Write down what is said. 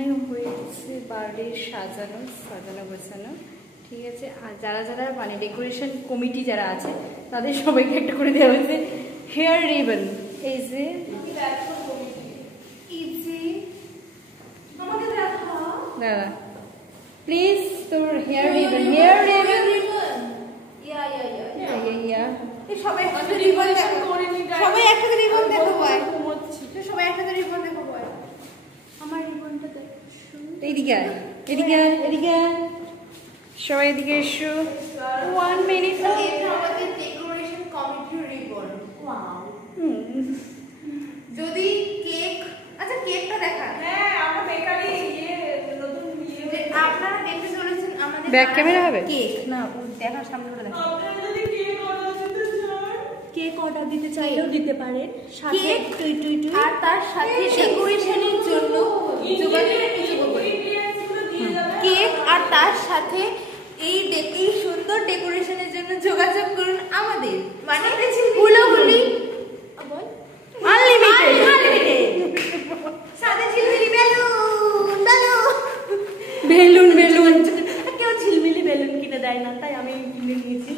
এখানে হয়েছে বার্থডে সাজানো গোছানো, ঠিক আছে। আর যারা যারা মানে ডেকোরেশন কমিটি যারা আছে তাদের সবাইকে একটা করে দেওয়া হয়েছে হেয়ার রিবন। এই যে দাদা প্লিজ তোর হেয়ার রিবন সবাই একসাথে রিবন দেখো ভাই, সবাই একসাথে রিবন দেখো ভাই। আমার রিবনটা দেখ, এদিকে সবাই এদিকে এসো। 1 মিনিট। এটা আমাদের ডেকোরেশন কমিটির রিবন। ওয়াও। যদি কেক, আচ্ছা কেকটা দেখা। হ্যাঁ, আমরা বেকারি নতুন আপনারা দেখতে চলেছেন আমাদের ব্যাক ক্যামেরা হবে কেক না, দেখা সামনে করে দেখা। আপনারা যদি কেক অর্ডার দিতে চাইলেও দিতে পারেন, সাথে টুই আর তার সাথে ডেকোরেশনের জন্য কেক আর তার সাথে এই সুন্দর ডেকোরেশনের জন্য যোগাযোগ করুন আমাদের, মানে হুলাহুলি আনলিমিটেড সাথে ঝিলমিলি বেলুন কেউ ঝিলমিলি বেলুন কিনে দেয় না, তাই আমি কিনে নিয়েছি।